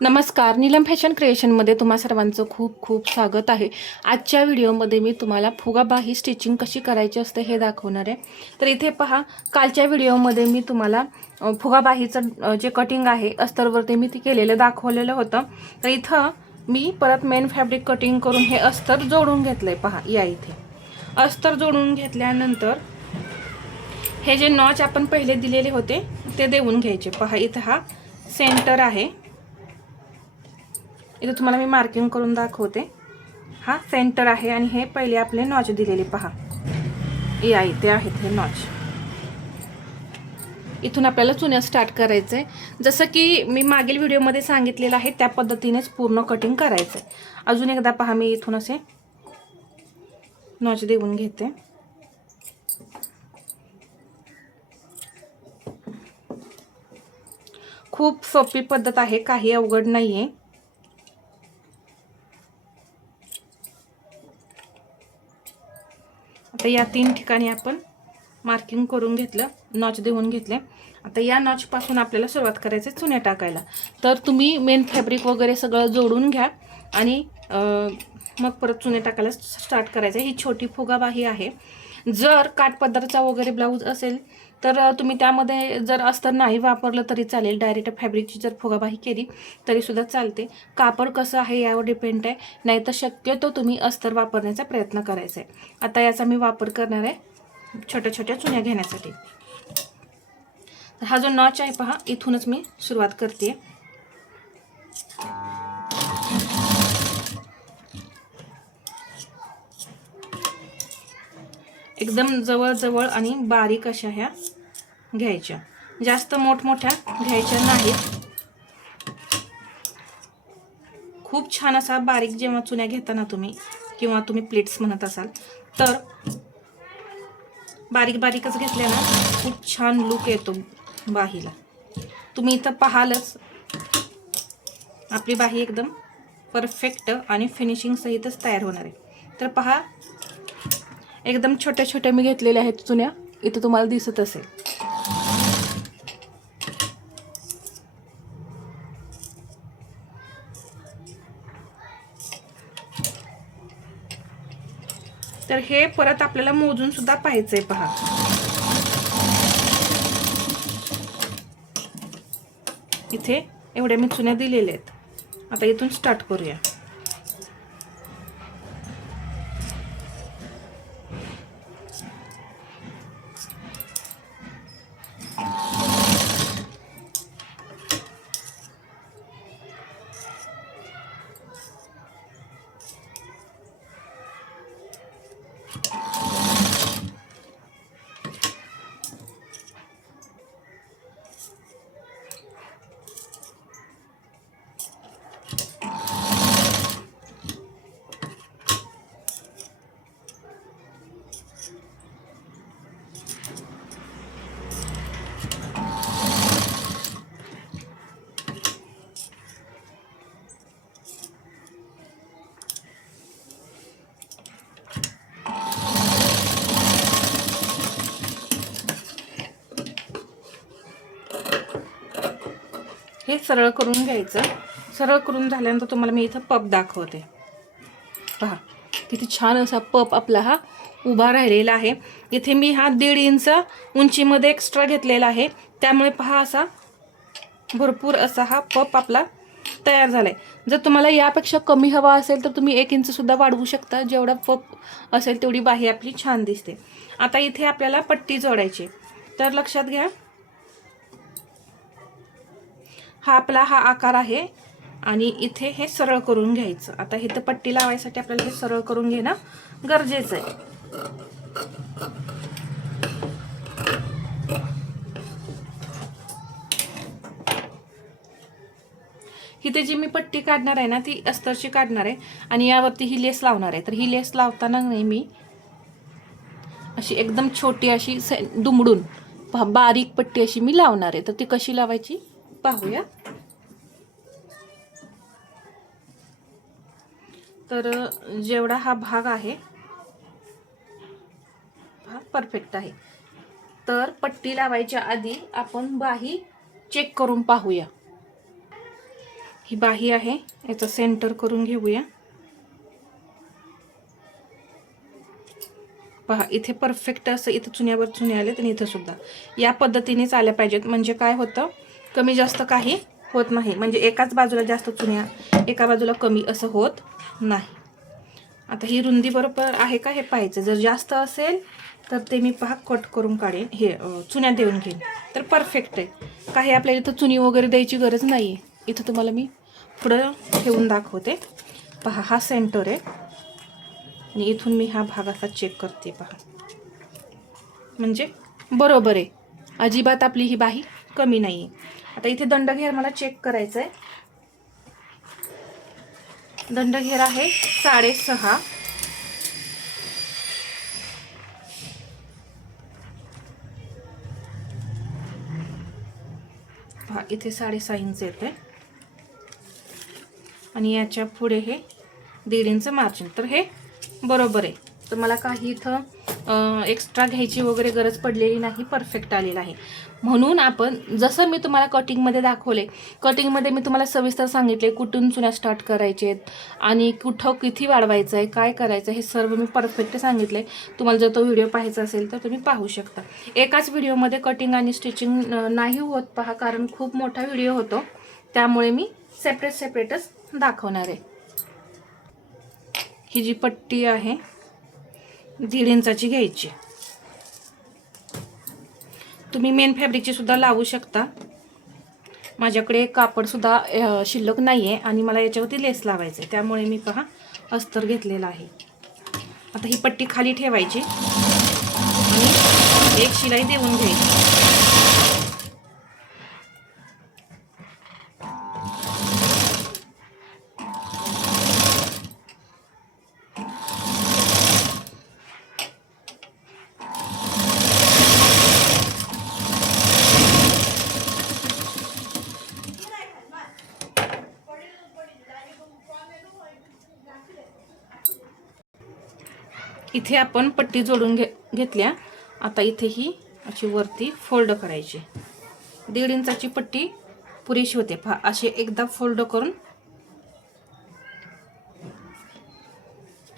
नमस्कार, नीलम फॅशन क्रिएशनमध्ये तुम्हा सर्वांचं खूप खूप स्वागत आहे। आजच्या व्हिडिओमध्ये मी तुम्हाला फुगाबाही स्टिचिंग कशी करायची असते हे दाखवणार आहे। तर इथे पहा, कालच्या व्हिडिओमध्ये मी तुम्हाला फुगाबाहीचं जे कटिंग आहे अस्तरवरती मी ते केलेलं दाखवलेलं होतं। तर इथं मी परत मेन फॅब्रिक कटिंग करून हे अस्तर जोडून घेतलंय। पहा, या इथे अस्तर जोडून घेतल्यानंतर हे जे नॉच आपण पहिले दिलेले होते ते देऊन घ्यायचे। पहा, इथं हा सेंटर आहे, इथे तुम्हाला मी मार्किंग करून दाखवते। हा सेंटर आहे आणि हे पहिले आपले नॉच दिलेले पहा, या इथे आहेत हे नॉच। इथून आपल्याला चुन्या स्टार्ट करायचंय, जसं की मी मागील व्हिडिओमध्ये सांगितलेलं आहे त्या पद्धतीनेच पूर्ण कटिंग करायचंय। अजून एकदा पहा, मी इथून असे नॉच देऊन घेते। खूप सोपी पद्धत आहे, काही अवघड नाहीये। आता या 3 ठिकाणी आपण मार्किंग करून घेतलं, नॉच देऊन घेतले। आता या नॉच पासून आपल्याला सुरुवात करायची चुन्या टाकायला। तर तुम्ही मेन फॅब्रिक वगैरे सगळं जोडून घ्या आणि मग परत चुन्या टाकायला स्टार्ट करायचं। ही छोटी फुगाबाही आहे। जर काठपदरचा वगैरे ब्लाऊज असेल तर तुम्ही त्यामध्ये जर अस्तर नाही वापरलं तरी चालेल, डायरेक्ट फॅब्रिकची जर फुगाबाही केली तरी सुद्धा चालते। कापड कसं आहे यावर डिपेंड आहे, नाही तर शक्यतो तुम्ही अस्तर वापरण्याचा प्रयत्न करायचा आहे। आता याचा मी वापर करणार आहे छोट्या छोट्या चुन्या घेण्यासाठी। हा जो नॉच आहे पहा, इथूनच मी सुरुवात करते। एकदम जवळ जवळ आणि बारीक अशा ह्या घ्यायच्या, जास्त मोठमोठ्या घ्यायच्या नाहीत। खूप छान असा बारीक जेव्हा चुन्या घेताना तुम्ही, किंवा तुम्ही प्लेट्स म्हणत असाल तर बारीक बारीकच घेतल्या ना खूप छान लुक येतो बाहीला। तुम्ही इथं पाहालच, आपली बाही एकदम परफेक्ट आणि फिनिशिंग सहितच तयार होणार आहे। तर पहा, एकदम छोट्या छोट्या मी घेतलेल्या आहेत चुन्या, इथं तुम्हाला दिसत असेल। तर हे परत आपल्याला मोजून सुद्धा पाहायचंय। पहा, इथे एवढ्या मी चुन्या दिलेल्या आहेत। आता इथून स्टार्ट करूया। हे सरळ करून घ्यायचं। सरळ करून झाल्यानंतर तुम्हाला मी इथं पप दाखवते। पहा, किती छान असा पप आपला हा उभा राहिलेला आहे। इथे मी हा 1.5 इंच उंचीमध्ये एक्स्ट्रा घेतलेला आहे, त्यामुळे पहा असा भरपूर असा हा पप आपला तयार झालाय। जर तुम्हाला यापेक्षा कमी हवा असेल तर तुम्ही 1 इंच सुद्धा वाढवू शकता। जेवढा पप असेल तेवढी बाही आपली छान दिसते। आता इथे आपल्याला पट्टी जोडायची, तर लक्षात घ्या, हा आपला हा आकार आहे आणि इथे हे सरळ करून घ्यायचं। आता इथं पट्टी लावायसाठी आपल्याला हे सरळ करून घेणं गरजेचं आहे। इथे जी मी पट्टी काढणार आहे ना ती अस्तरची काढणार आहे आणि यावरती ही लेस लावणार आहे। तर ही लेस लावताना नाही मी अशी एकदम छोटी अशी दुमडून बारीक पट्टी अशी मी लावणार आहे। तर ती कशी लावायची पाहूया। तर जेवढा हा भाग आहे हा परफेक्ट आहे। तर पट्टी लावायच्या आधी आपण बाही चेक करून पाहूया। ही बाही आहे, याचं सेंटर करून घेऊया. पहा इथे परफेक्ट असं इथं चुन्यावर चुने आले आणि इथं सुद्धा या पद्धतीनेच आल्या पाहिजेत. म्हणजे काय होतं, कमी जास्त काही होत नाही. म्हणजे एकाच बाजूला जास्त चुन्या, एका बाजूला कमी असं होत नाही. आता ही रुंदी बरोबर आहे का हे पाहायचं. जर जास्त असेल तर ते मी पहा कट करून काढेन, हे चुन्या देऊन घेईन, तर परफेक्ट आहे. काही आपल्याला इथं चुनी वगैरे द्यायची गरज नाही आहे. इथं तुम्हाला मी पुढं ठेवून दाखवते. पहा हा सेंटर आहे आणि इथून मी हा भाग असा चेक करते. पहा म्हणजे बरोबर आहे, अजिबात आपली ही बाही कमी नाही आहे. आता इथे दंडघेर मला चेक करायचं आहे. दंडघेर आहे 6.5. पहा इथे 6.5 इंच येते आणि याच्या पुढे हे 1.5 इंच मार्जिन. तर हे बरोबर आहे. तर मला काही इथं एक्स्ट्रा घ्यायची वगैरे गरज पडलेली नाही, परफेक्ट आलेलं आहे. म्हणून आपण जसं मी तुम्हाला कटिंगमध्ये दाखवले, कटिंगमध्ये मी तुम्हाला सविस्तर सांगितले कुठून चुन्या स्टार्ट करायचे आहेत आणि कुठं किती वाढवायचं आहे, काय करायचं, हे सर्व मी परफेक्ट सांगितले. तुम्हाला जर तो व्हिडिओ पाहायचा असेल तर तुम्ही पाहू शकता. एकाच व्हिडिओमध्ये कटिंग आणि स्टिचिंग नाही होत पहा, कारण खूप मोठा व्हिडिओ होतो, त्यामुळे मी सेपरेटच दाखवणार आहे. ही जी पट्टी आहे 1.5 इंचाची घ्यायची. तुम्ही मेन फॅब्रिकची सुद्धा लावू शकता. माझ्याकडे कापड सुद्धा शिल्लक नाही आहे आणि मला याच्यावरती लेस लावायचं आहे, त्यामुळे मी पहा अस्तर घेतलेला आहे. आता ही पट्टी खाली ठेवायची आणि एक शिलाई देऊन घ्यायची. इथे आपण पट्टी जोडून घेतल्या. आता इथे ही अशी वरती फोल्ड करायची. 1.5 इंचाची पट्टी पुरेशी होते. पहा असे एकदा फोल्ड करून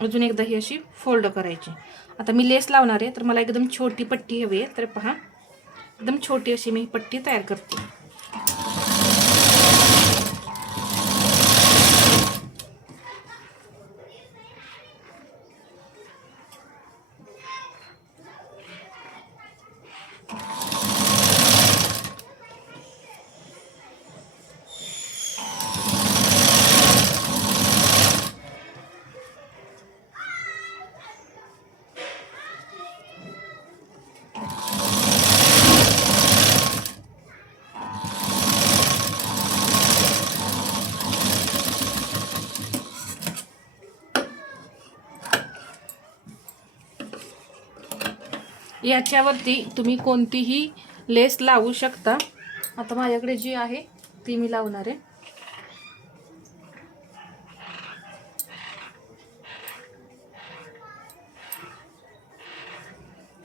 अजून एकदा ही अशी फोल्ड करायची. आता मी लेस लावणार आहे, तर मला एकदम छोटी पट्टी हवी आहे. तर पहा एकदम छोटी अशी मी पट्टी तयार करते. याच्यावरती तुम्ही कोणतीही लेस लावू शकता. आता माझ्याकडे जी आहे ती मी लावणार आहे.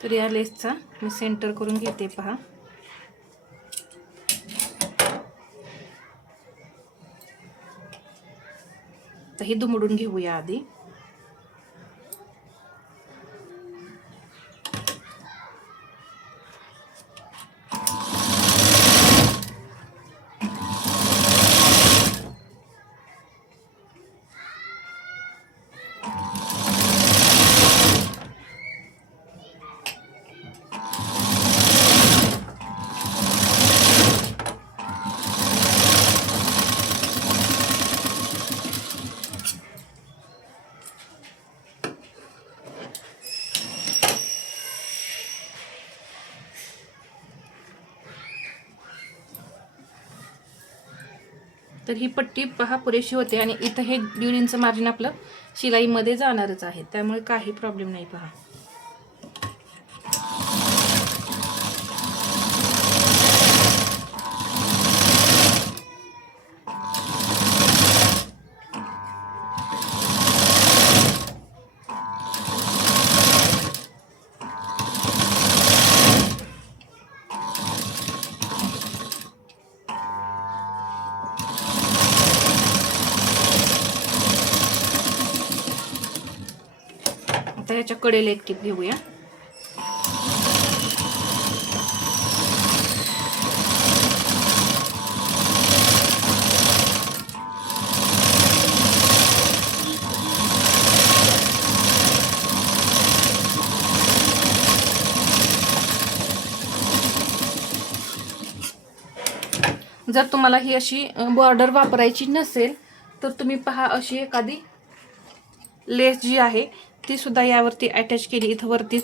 तर या लेसचा मी सेंटर करून घेते. पहा तर हे दुमडून घेऊया आधी. तर ही पट्टी पहा पुरेशी होते आणि इथं हे 1.5 इंच मार्जिन आपलं शिलाईमध्ये जाणारच आहे, त्यामुळे काही प्रॉब्लेम नाही. पहा आता याच्या कडेला एक टीप घेऊया. जर तुम्हाला ही अशी बॉर्डर वापरायची नसेल तर तुम्ही पहा अशी एखादी लेस जी आहे ती सुद्धा यावरती अटॅच केली. इथं वरती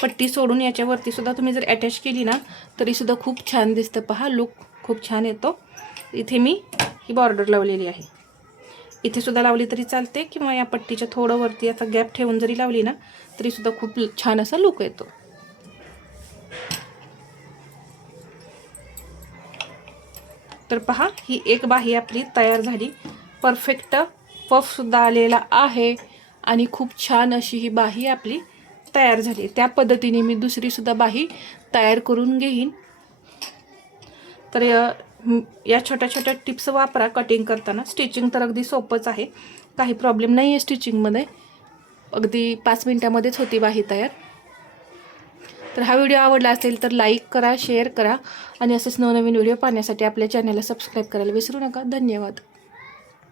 पट्टी सोडून याच्यावरती सुद्धा तुम्ही जर अटॅच केली ना तरी सुद्धा खूप छान दिसतं. पहा लुक खूप छान येतो. इथे मी ही बॉर्डर लावलेली आहे. इथे सुद्धा लावली तरी चालते किंवा या पट्टीच्या थोडं वरती आता गॅप ठेवून जरी लावली ना तरी सुद्धा खूप छान असा लुक येतो. तर पहा ही एक बाही आपली तयार झाली. परफेक्ट पफसुद्धा आलेला आहे आणि खूप छान अशी ही बाही आपली तयार झाली. त्या पद्धतीने मी दुसरीसुद्धा बाही तयार करून घेईन. तर या छोट्या छोट्या टिप्स वापरा कटिंग करताना. स्टिचिंग तर अगदी सोपंच आहे, काही प्रॉब्लेम नाही आहे स्टिचिंगमध्ये. अगदी 5 मिनिटामध्येच होती बाही तयार. तर हा व्हिडिओ आवडला असेल तर लाईक करा, शेअर करा आणि असेच नवनवीन व्हिडिओ पाहण्यासाठी आपल्या चॅनलला सबस्क्राईब करायला विसरू नका. धन्यवाद.